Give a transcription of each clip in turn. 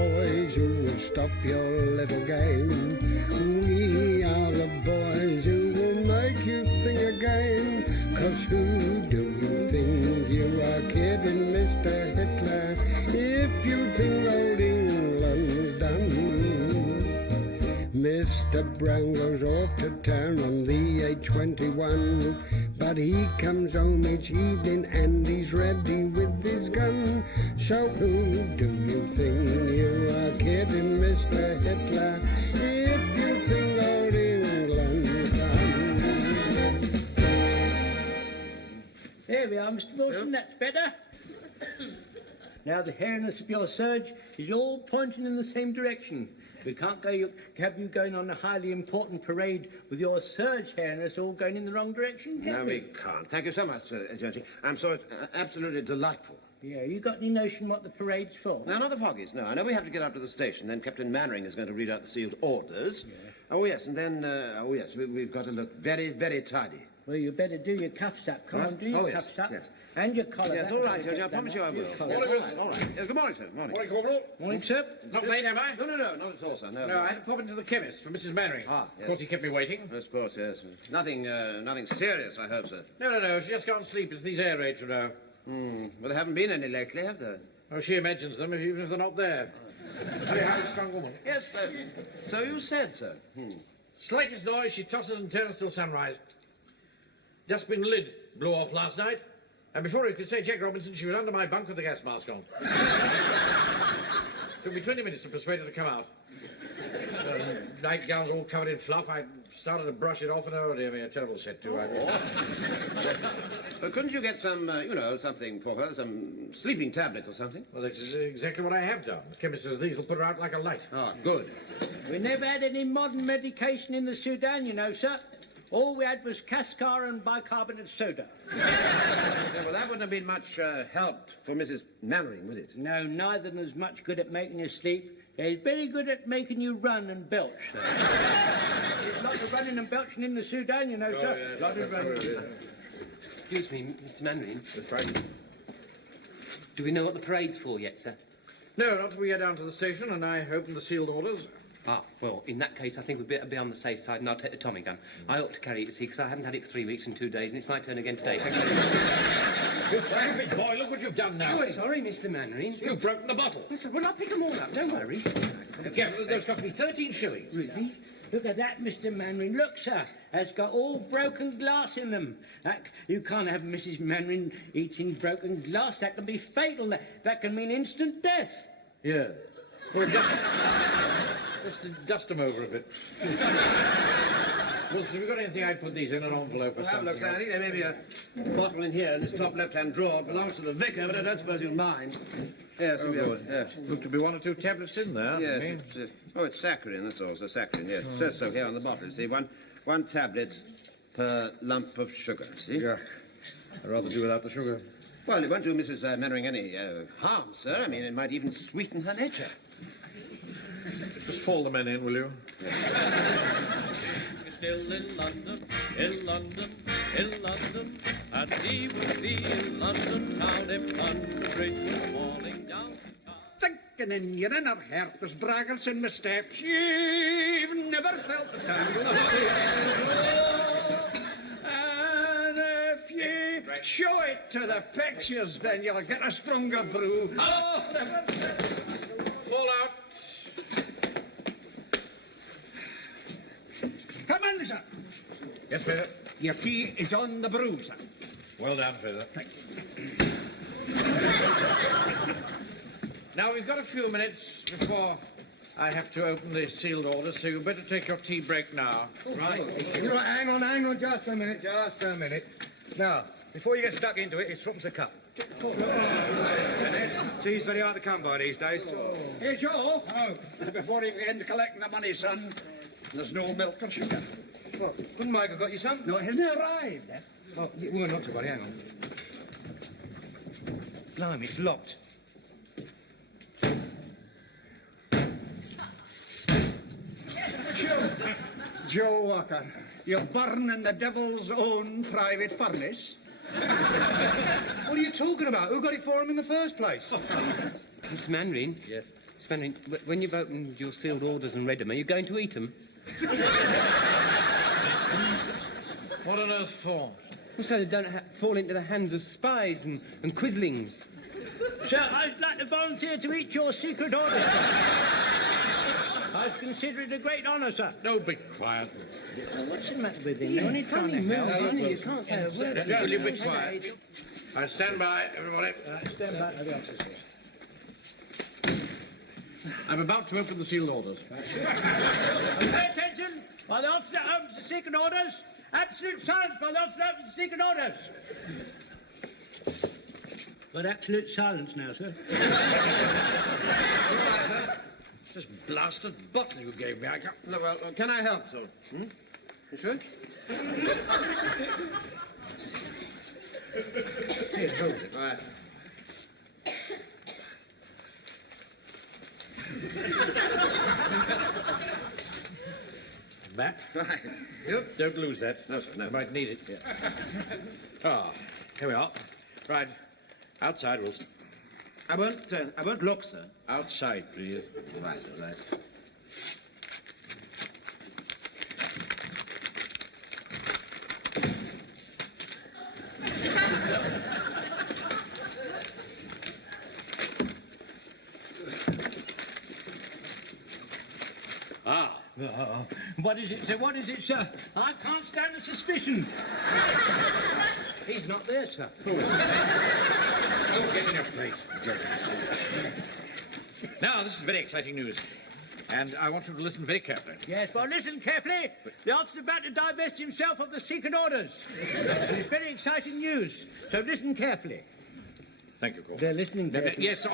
boys who will stop your little game. We are the boys who will make you think again. 'Cause who do you think you are kidding, Mr. Hitler, if you think old England's done? Mr. Brown goes off to town on the A21, but he comes home each evening and he's ready with his gun. So who do you think you are kidding, Mr. Hitler, if you think old England's done? There we are, Mr. Wilson, that's better. Now the hairness of your surge is all pointing in the same direction. We can't have you going on a highly important parade with your surge hairness all going in the wrong direction, can No, we can't. Thank you so much, Georgie. I'm sure it's absolutely delightful. Yeah, you got any notion what the parade's for? No, not the Foggies, no. I know we have to get up to the station, then Captain Mannering is going to read out the sealed orders. Yeah. Oh, yes, and then, we've got to look very, very tidy. Well, you better do your cuffs up. Come on, do your cuffs up. Yes. And your collar. Yes, all right, Georgie, I promise you I will. Yes, all right, all right. Yes, good morning, sir. Morning. Morning, Corporal. Morning, sir. Not late, am I? No, not at all, sir. No, I had to pop into the chemist for Mrs. Mannering. Ah, yes. Of course, he kept me waiting. Of course, yes. Nothing serious, I hope, sir. No, she just can't sleep. It's these air raids, you know. Well, there haven't been any lately, have there? Oh, she imagines them, even if they're not there. Very highly strung woman. Yes, sir. So you said, sir. Slightest noise, she tosses and turns till sunrise. Just been lid blew off last night. And before he could say Jack Robinson, she was under my bunk with the gas mask on. Took me 20 minutes to persuade her to come out. Nightgown's all covered in fluff. I started to brush it off, and oh dear me, a terrible set too. But couldn't you get some, something for her, some sleeping tablets or something? Well, that's exactly what I have done. The chemist says these will put her out like a light. Ah, good. We never had any modern medication in the Sudan, you know, sir. All we had was Cascar and bicarbonate soda. Yeah, well, that wouldn't have been much help for Mrs. Mannering, would it? No, neither of them is much good at making you sleep. They're very good at making you run and belch. There's lots of running and belching in the Sudan, you know, sir. Yes, Lots of running. Excuse me, Mr. Mannering. That's right. Do we know what the parade's for yet, sir? No, not till we get down to the station and I open the sealed orders. Ah, well, in that case, I think we'd better be on the safe side, and I'll take the Tommy gun. I ought to carry it, you see, because I haven't had it for 3 weeks and 2 days, and it's my turn again today. Thank you very much. You stupid boy, look what you've done now. Sorry, Mr. Mannering. You've broken the bottle. Listen, well, I'll pick them all up, don't worry. Careful, those cost me 13 shillings. Really? Look at that, Mr. Mannering. Look, sir, it's got all broken glass in them. You can't have Mrs. Mannering eating broken glass. That can be fatal. That can mean instant death. Yeah. Well, just dust them over a bit. Wilson, have you got anything I'd put these in an envelope or Well, have a something? look, sir. I think there may be a bottle in here in this top left-hand drawer. It belongs to the vicar, but I don't suppose you'll mind. Yes, Oh, good. yes. Look to be 1 or 2 tablets in there. Yes, it's saccharin, that's all, so saccharin, yes. It says so here on the bottle, you see. One tablet per lump of sugar, see? Yeah. I'd rather do without the sugar. Well, it won't do Mrs. Mannering any harm, sir. I mean, it might even sweeten her nature. Just fall the men in, will you? Still in London, in London, in London, and he would be in London town if London Bridge was falling down. Thinking in your inner heart there's braggers in my steps. You've never felt the tangle of and if you show it to the pictures, then you'll get a stronger brew. Oh, never. Fall out. Come on, sir. Yes, Feather. Your tea is on the brew, sir. Well done, Feather. Now, we've got a few minutes before I have to open the sealed orders, so you better take your tea break now. Right. You're right, hang on, just a minute. Now, before you get stuck into it, it's threepence a cup. Tea's very hard to come by these days. Hey, Joe. Oh. Before you begin collecting the money, son, there's no milk or sugar. What, couldn't Mike have got you some? No, it hasn't arrived. Oh, well, not to worry, hang on. Blimey, it's locked. Joe Walker, you're burning the devil's own private furnace. What are you talking about? Who got it for him in the first place? Mr. Mannering? Yes. Manning, when you've opened your sealed orders and read them, are you going to eat them? What on earth for? So they don't fall into the hands of spies and quislings. Sir, I'd like to volunteer to eat your secret orders, sir. I consider it a great honour, sir. No, be quiet. What's the matter with him? You're only trying to help. You can't say a word. Will you be quiet? I stand by, everybody. Stand back, the officers. I'm about to open the sealed orders. Pay attention! While the officer opens the secret orders, absolute silence while the officer opens the secret orders. Got absolute silence now, sir. This blasted bottle you gave me, I can't... No, well, can I help, sir? You sure? Here, hold it. All right. Back. Right. Yep. Don't lose that. No, sir, no. You might need it. Ah, here we are. Right. Outside, Wilson. I won't look, sir. Outside, please. All right, all right. What is it, sir? What is it, sir? I can't stand the suspicion. He's not there, sir. Don't get in your place, Joe. Now, this is very exciting news. And I want you to listen very carefully. Yes, well, listen carefully. The officer's about to divest himself of the secret orders. It's very exciting news, so listen carefully. Thank you, Cole. They're listening carefully. Yes,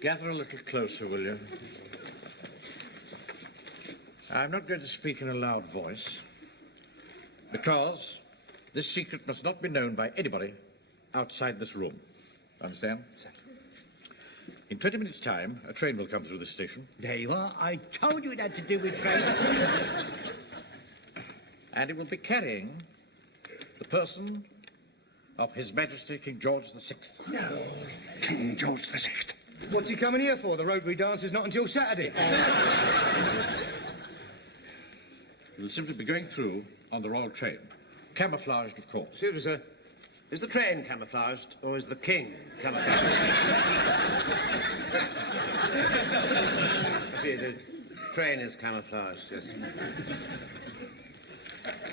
Gather a little closer, will you? I'm not going to speak in a loud voice, because this secret must not be known by anybody outside this room. Understand? In 20 minutes' time, a train will come through this station. There you are. I told you it had to do with trade. And it will be carrying the person of His Majesty King George VI. No, King George VI. What's he coming here for? The Rotary dance is not until Saturday. He will simply be going through on the royal train. Camouflaged, of course. Excuse me, sir. Is the train camouflaged, or is the king camouflaged? See, the train is camouflaged, yes.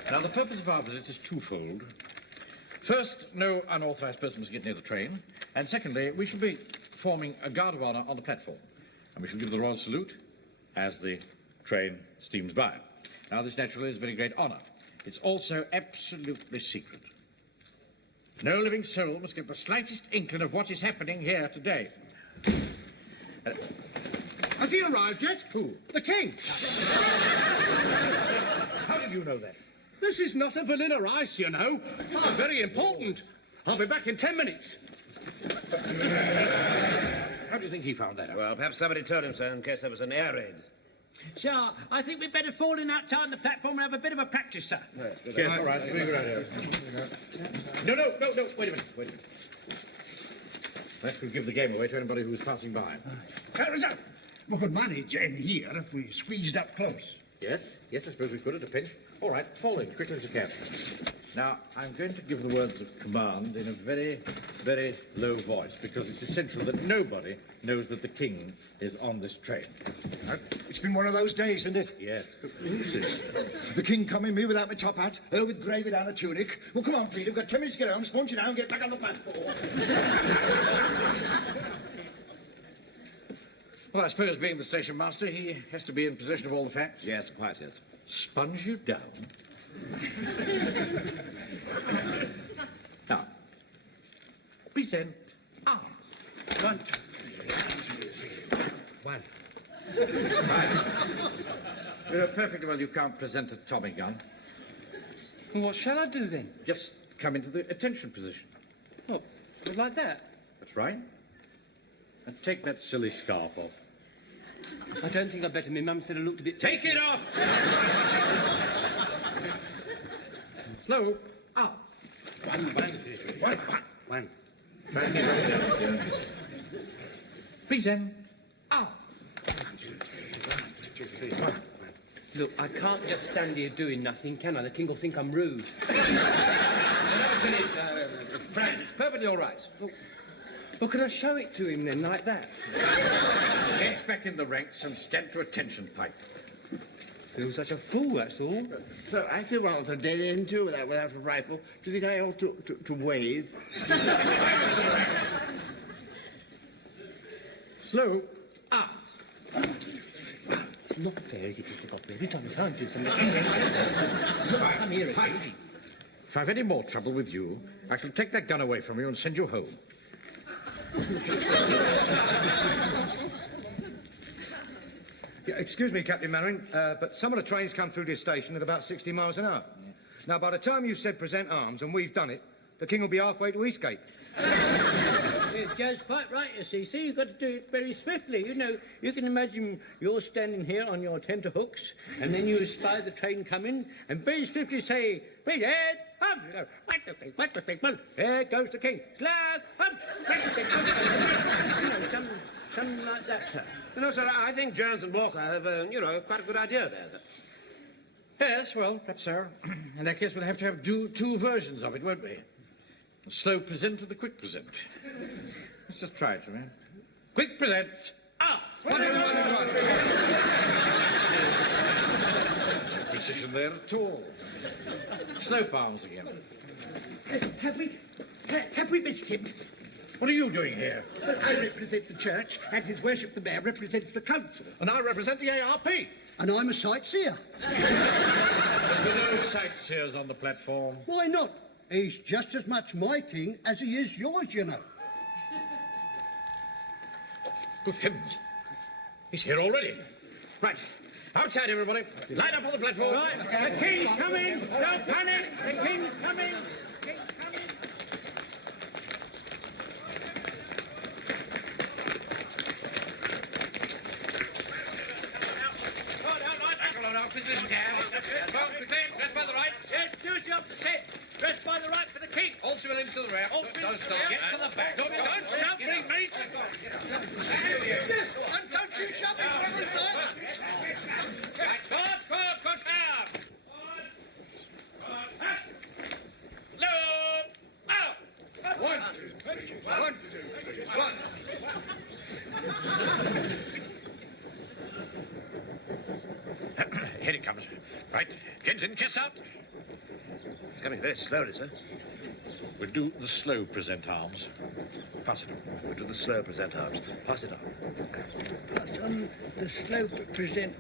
Now, the purpose of our visit is twofold. First, no unauthorized person must get near the train. And secondly, we shall be forming a guard of honor on the platform. And we shall give the royal salute as the train steams by. Now, this naturally is a very great honor. It's also absolutely secret. No living soul must get the slightest inkling of what is happening here today. Has he arrived yet? Who? The king. How did you know that? This is not a vanilla ice, you know. Very important. I'll be back in 10 minutes. How do you think he found that out? Well, perhaps somebody told him so in case there was an air raid. Sir, I think we'd better fall in outside on the platform and have a bit of a practice, sir. Yes, all right. It's a very good idea. No, wait a minute. That could give the game away to anybody who's passing by. We could manage in here if we squeezed up close. Yes, I suppose we could at a pinch. All right, fall in, quickly as you can. Now, I'm going to give the words of command in a very, very low voice, because it's essential that nobody knows that the king is on this train. It's been one of those days, isn't it? Yes. Who's this? The king coming, me without my top hat, her with gravy down a tunic. Well, come on, Peter, we've got 10 minutes to get home, sponge it down, get back on the platform. Well, I suppose being the station master, he has to be in possession of all the facts. Yes, quite, yes. Sponge you down. Now, present arms. 1, 1. You know perfectly well you can't present a Tommy gun. What shall I do then? Just come into the attention position. What, like that? That's right. And take that silly scarf off. I don't think I'd better. My mum said I looked a bit... Take it off! Slow. Up. 1. Try and get rid of it. Please then. Out. Look, I can't just stand here doing nothing, can I? The king will think I'm rude. Frank, it's perfectly all right. Well, can I show it to him then, like that? Get back in the ranks and stand to attention, Pike. Feel such a fool, that's all. So I feel well to dead end too without a rifle. Do you think I ought to wave? Slow. Up. It's not fair, is it, Mr. Godfrey? Every time you try and do something... Come here, Pike. easy. If I've any more trouble with you, I shall take that gun away from you and send you home. Yeah, excuse me, Captain Mannering, but some of the trains come through this station at about 60 miles an hour. Now, by the time you've said present arms and we've done it, the king will be halfway to Eastgate. Yes, Joe's quite right, you see. See, you've got to do it very swiftly. You know, you can imagine you're standing here on your tenterhooks, and then you spy the train coming, and very swiftly say, "Big head, hum!" You go, "What the big one? There goes the king. Slag, hum! What the big one?" You know, something like that, sir. You know, sir, I think Jones and Walker have, quite a good idea there. Yes, well, perhaps so. In that case, we'll have to have two versions of it, won't we? The slow present and the quick present. Let's just try it, shall we? Quick present. Up! Precision there at all. Slow palms again. Have we missed him? What are you doing here? I represent the church, and His Worship the Mayor represents the council. And I represent the ARP. And I'm a sightseer. There are no sightseers on the platform. Why not? He's just as much my king as he is yours, you know. Good heavens. He's here already. Right. Outside, everybody. Line up on the platform. Right, the king's coming! Don't panic! The king's coming! Dress by the right. Yes, do as the officer said. Dress by the right for the king. All civilians to the rear. All civilians to the rear. Get to the back. Don't shout, please, mate. And don't you shove him from the side! Forward, down. Low. Out. 1, 2, 1. Here he comes. Right. Jensen, chest out. It's coming very slowly, sir. We'll do the slow present arms. Pass it on. We'll do the slow present arms. Pass it on. Pass on the slow present.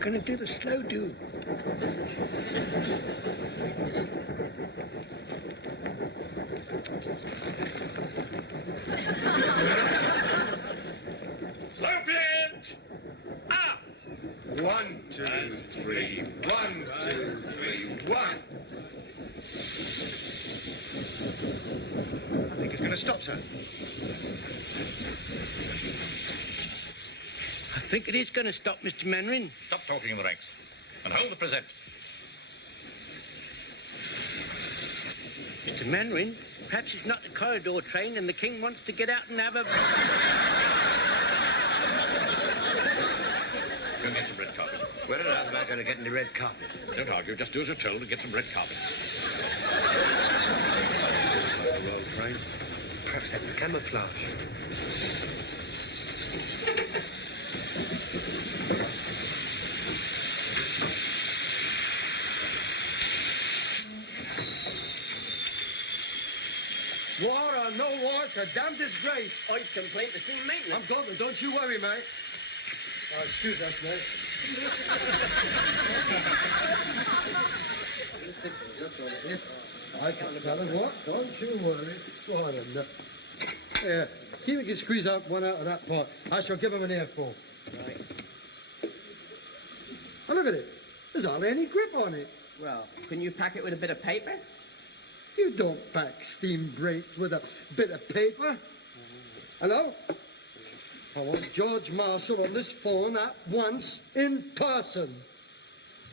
Can I do the slow do? Slow present. Up. 1, 2, 3. 1, 2, 3. 1. I think it's going to stop, sir. I think it is going to stop, Mr. Mannering. Stop talking in the ranks. And hold the present. Mr. Mannering, perhaps it's not the corridor train and the king wants to get out and have a... Go and get some red carpet. Where on earth am I going to get any red carpet? Don't argue. Just do as you're told and get some red carpet. Roll train. Perhaps that's camouflage. War or no war, it's a damn disgrace. I'd complain to steam maintenance. I'm going, don't you worry, mate. Excuse us, mate. I can't tell him what. Don't you worry. What a nut. Yeah, see if we can squeeze out one out of that pot. I shall give him an earful. Right. Oh, look at it. There's hardly any grip on it. Well, can you pack it with a bit of paper? You don't pack steam brakes with a bit of paper. Hello? I want George Marshall on this phone at once, in person.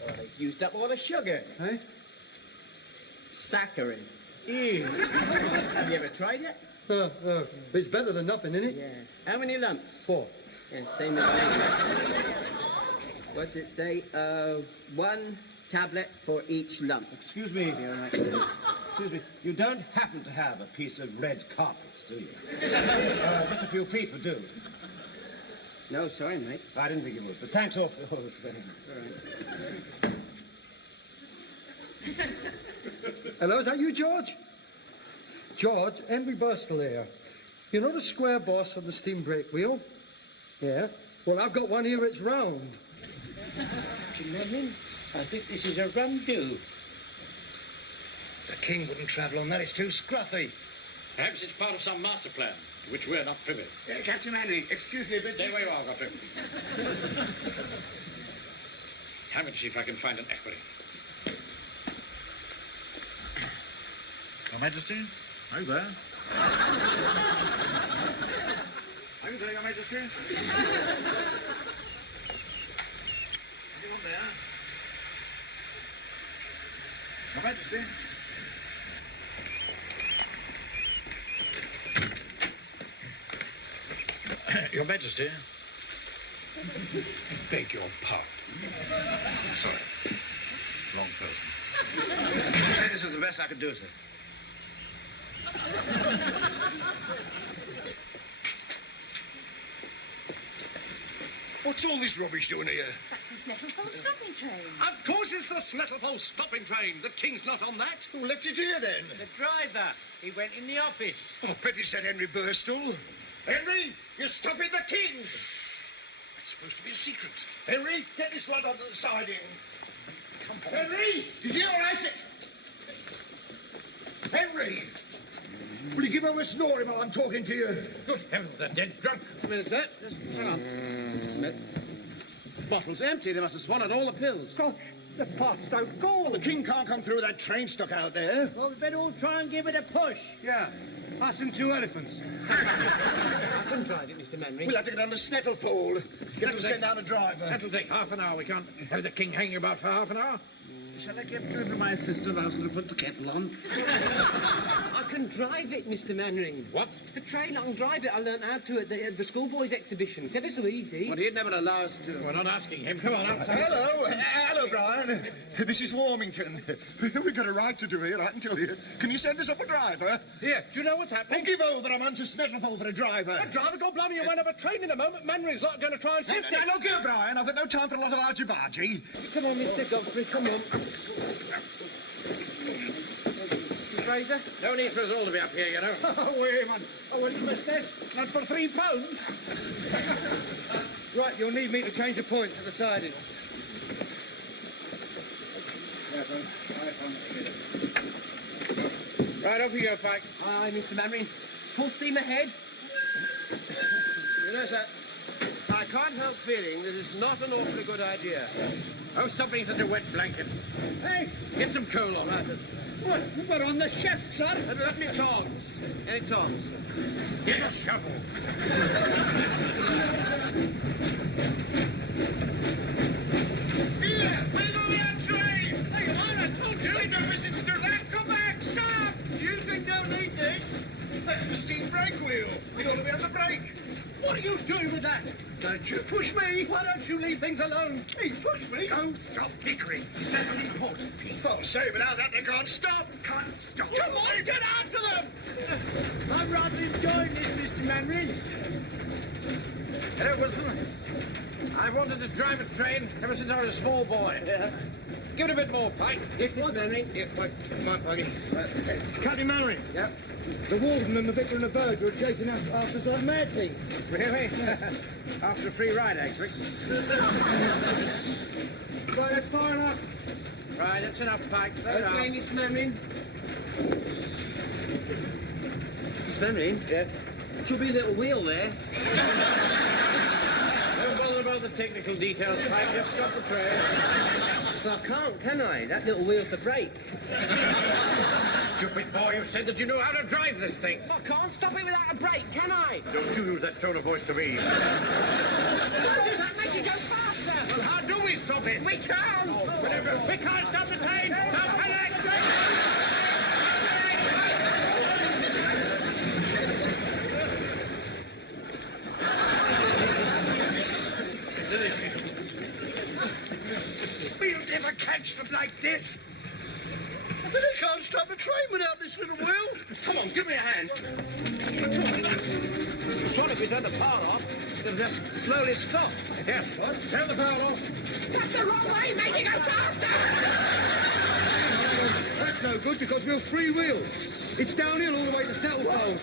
Well, they've used up all the sugar. Eh? Saccharin. Ew. Have you ever tried it? It's better than nothing, isn't it? Yeah. How many lumps? 4. Yeah, same as me. What's it say? 1 tablet for each lump. Excuse me, excuse me. You don't happen to have a piece of red carpet, do you? Just a few feet would do. No, sorry, mate. I didn't think you would, but thanks awfully. Oh, this is very Hello, is that you, George? George, Henry Burstle here. You know the square boss on the steam brake wheel? Yeah? Well, I've got one here, it's round. Captain, I think this is a rum do. The king wouldn't travel on that, it's too scruffy. Perhaps it's part of some master plan, to which we're not privy. Captain Manning, excuse me, but... Stay where you are, Godfrey. I'm going to see if I can find an equerry. Your Majesty? Are you there? Are you there, Your Majesty? Anyone there? Your Majesty? Your Majesty? Beg your pardon. Sorry. Wrong person. This is the best I could do, sir. What's all this rubbish doing here? That's the Snettlefold stopping train. Of course it's the Snettlefold stopping train. The king's not on that. Who left it here, then? The driver. He went in the office. Oh, Betty said Henry Burstall. Henry, you're stopping the king. It's supposed to be a secret. Henry, get this rod under the siding. Come on. Henry, did you hear what I said? Henry, will you give over snoring while I'm talking to you? Good heavens, they're dead drunk. A minute, sir. Just hang on. Bottle's empty. They must have swallowed all the pills. God, the pots don't go. The king can't come through with that train stuck out there. Well, we better all try and give it a push. Yeah, us and 2 elephants. I can drive it, Mr. Manring. We'll have to get on the Snettlefold. Get them to send down a driver. That'll take half an hour. We can't have the king hanging about for half an hour. Shall I get through to my sister? I was going to put the kettle on. I can drive it, Mr. Mannering. What? The train, I can drive it. I learnt how to at the schoolboys' exhibition. It's ever so easy. Well, he'd never allow us to. We're not asking him. Come on, outside. Hello, Brian. This is Warmington. We've got a right to do here, I can tell you. Can you send us up a driver? Here, do you know what's happening? Give over, I'm on to Snettlefold for a driver. A driver, God blimey, you won't have a train in a moment. Mannering's not going to try and shift it. Look here, Brian, I've got no time for a lot of argy-bargy. Come on, Mr. Godfrey, come on. Mrs. Fraser? No need for us all to be up here, you know. Oh, wait, man. Oh, well, you missed this. Not for £3. Right, you'll need me to change the points at the siding. Right, off you go, Pike. Aye, Mr. Mannering. Full steam ahead. You know, sir, I can't help feeling that it's not an awfully good idea. Oh, stop being such a wet blanket. Hey, Get some coal on that. we're on the shift, sir. Let me tongs. Any tongs? Get a shovel. Here, wiggle that train! Hey, I told you! Hey, no, Mr. Sterling, come back! Stop! You think they'll need this? That's the steam brake wheel. It ought to be on the brake. What are you doing with that? Don't you push me! Why don't you leave things alone? Hey, push me! Don't stop bickering. Is that an important piece? Oh, say, without that, they can't stop. Can't stop. Come on, get after them! I'm rather enjoying this, Mr. Mannering. Hello, Wilson. I've wanted to drive a train ever since I was a small boy. Yeah. Give it a bit more, Pike. Yes, Mr. Mannering. Yeah, come on, Puggy. Captain Mannering. Yep. The warden and the vicar and the verger are chasing after us like mad things. Really? After a free ride, actually. Right, that's far enough. Right, that's enough, Pike. Slow Okay, down. Mr. Mannering. Mr. Mannering? Yeah. Should be a little wheel there. Don't bother about the technical details, Pike. Just stop the train. Well, I can't, can I? That little wheel's the brake. Stupid boy, you said that you knew how to drive this thing. I can't stop it without a brake, can I? Don't you use that tone of voice to me. That makes it go faster. Well, how do we stop it? We can't. Whatever. We can't stop the train. Now, panic! push them like this. But they can't stop the train without this little wheel. Come on, give me a hand. Surely if we turn the power off, it'll just slowly stop. Yes. What? Turn the power off. That's the wrong way. Make it go faster. That's no good because we're free-wheel. It's downhill all the way to Snattlefold.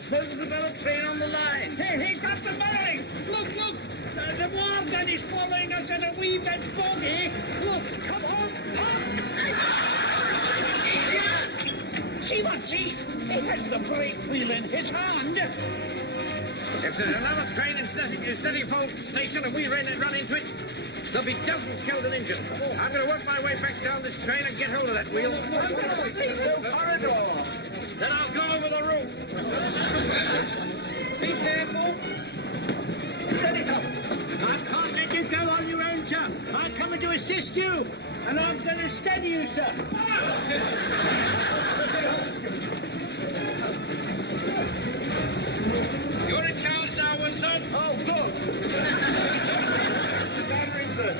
Suppose there's another train on the line. Hey, Captain Murray! Look! The Warden is following us in a wee bit boggy. Look, come on! See what? See? He has the brake wheel in his hand. If there's another train in Snattlefold Station and we run into it, there'll be dozens killed and injured. I'm going to work my way back down this train and get hold of that wheel. Corridor. Then I'll go over the roof. Be careful. Steady, come. I can't let you go on your own, sir. I'm coming to assist you, and I'm going to steady you, sir. You're in charge now, Wilson. Oh, good. Mr. Mannering, sir.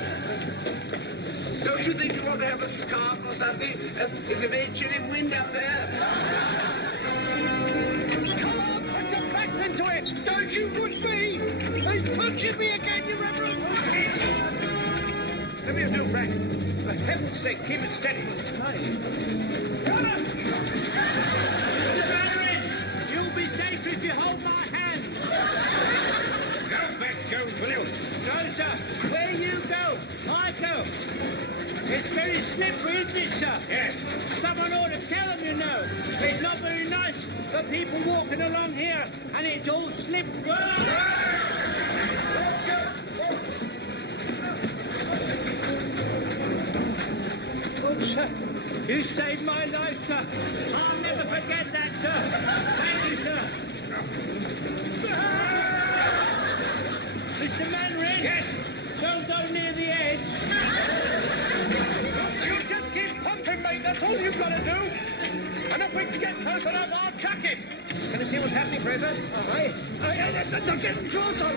Don't you think you ought to have a scarf or something? There's a very chilly wind up there. Come on, put your backs into it. Don't you push me. They pushing me again, you reverend. Let me do, Frank. For heaven's sake, keep it steady. You'll be safe if you hold my hand. Go back, Jones, will you? No, sir. Where you go, I go. It's very slippery, isn't it, sir? Yes. Someone ought to tell them, you know. It's not very nice for people walking along here, and it's all slippery. Oh, sir, you saved my life, sir. I'll never forget that, sir. Thank you, sir. Mr. Mannering? Yes? Don't go near the edge. You just keep pumping, mate. That's all you've got to do. And if we can get close enough, I'll chuck it. Can you see what's happening, Fraser? They're getting closer.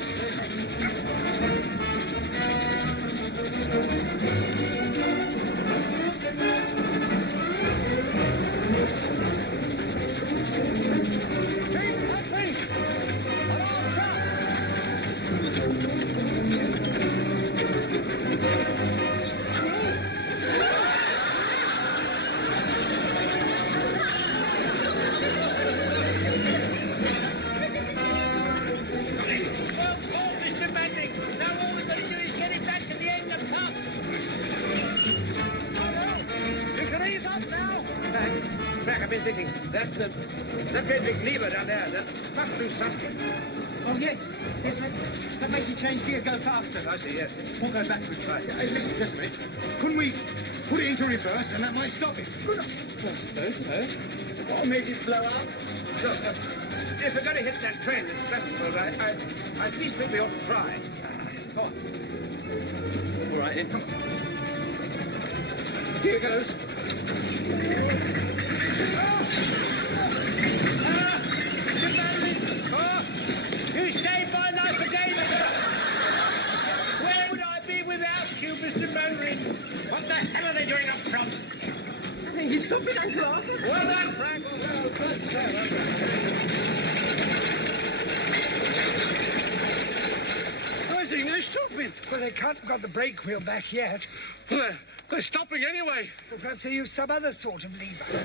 Keep pumping. And I'll chuck. Mr. Manning, now all we've got to do is get it back to the end of the pump. You can ease up now. Frank, I've been thinking, that great big lever down there, that must do something. Oh, yes. Yes, that makes you change gear, go faster. I see, yes. Or go backwards. Right. Hey, listen, just a minute. Couldn't we put it into reverse and that might stop it? Well, I suppose so. What made it blow up? Look, if we're going to hit that train in Stratford, I at least think we ought to try. Go on. All right, then. Here goes. You saved my life again, sir. Where would I be without you, Mr. Mannering? What the hell are they doing up front? I think he's stopping Uncle Arthur. Well done, Frank. Well done, sir. I think they're stopping. Well, they can't have got the brake wheel back yet. Well, they're stopping anyway. Well, perhaps they use some other sort of lever.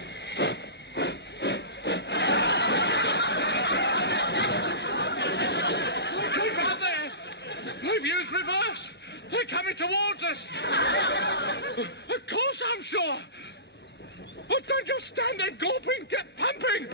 Keep out there! They've used reverse! They're coming towards us! Of course I'm sure! Oh, don't just stand there gulping! Get pumping!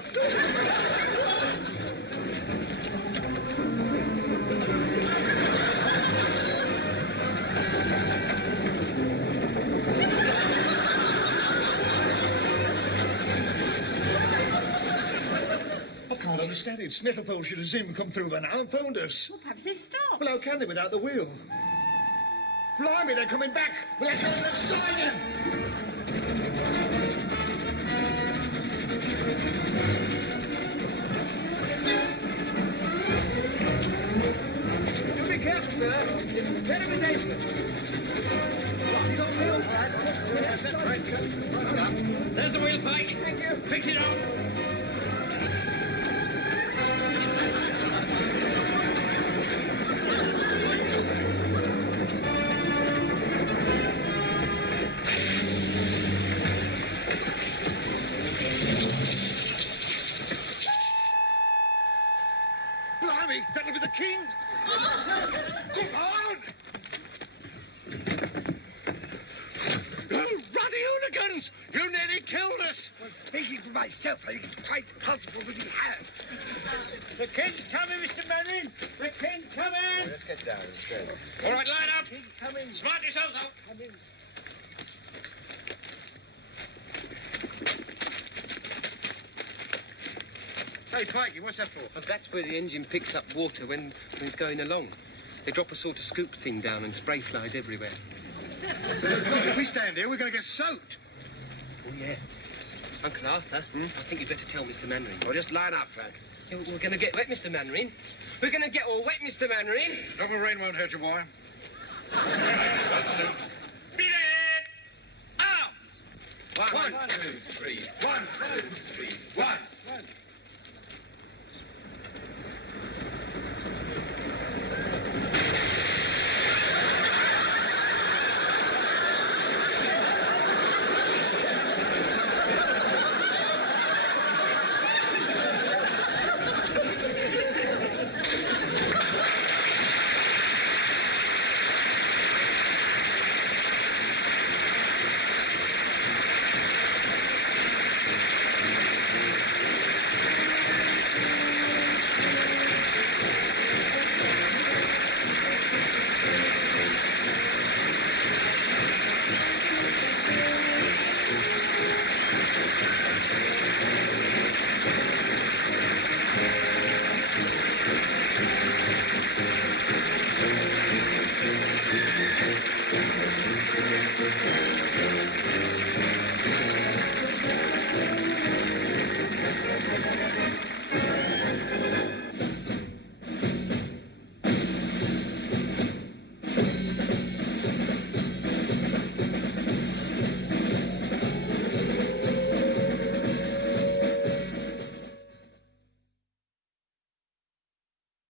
I can't understand it. Snattlefold should have seen them come through by now and phoned us. Well, perhaps they've stopped. Well, how can they without the wheel? Blimey, they're coming back. We'll have to go to the siding. Do be careful, sir. It's terribly dangerous. What, you got wheel? Fix it up! Blimey, that'll be the king! Come on! Oh, ruddy hooligans! You nearly killed us! Well, speaking for myself, I think it's quite possible that he has. The king's coming, Mr. Manning. The king's coming. Let's get down instead. All right, line up! King's coming. Smart yourselves out! Coming. Hey, Pikey, what's that for? Well, that's where the engine picks up water when it's going along. They drop a sort of scoop thing down and spray flies everywhere. If we stand here, we're going to get soaked. Oh, yeah. Uncle Arthur, I think you'd better tell Mr. Mannering. Well, just line up, Frank. Yeah, we're going to get wet, Mr. Mannering. We're going to get all wet, Mr. Mannering. Drop of rain won't hurt you, boy. Beat it! Up! One, two, three. 1, 2, 3. 1.